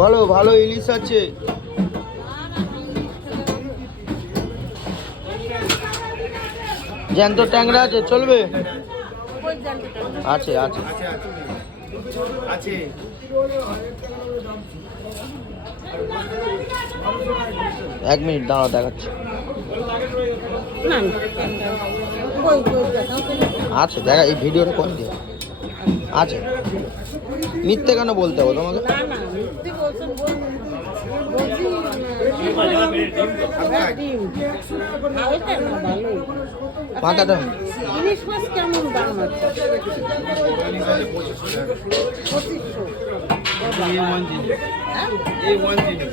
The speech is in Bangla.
বলো ভালো ইলিশ আছে। জ্যান্ত ট্যাংরা আছে, চলবে? আছে আছে আছে। এক মিনিট দাঁড়াও, দেখাচ্ছি। আছে, দেখা, এই ভিডিওটা কোন দিয়ে আছে? মিথ্যে কেন বলতে হবে তোমাকে? পাতাটা ইলিশ মাছ কেমন দাম আছে? 2500।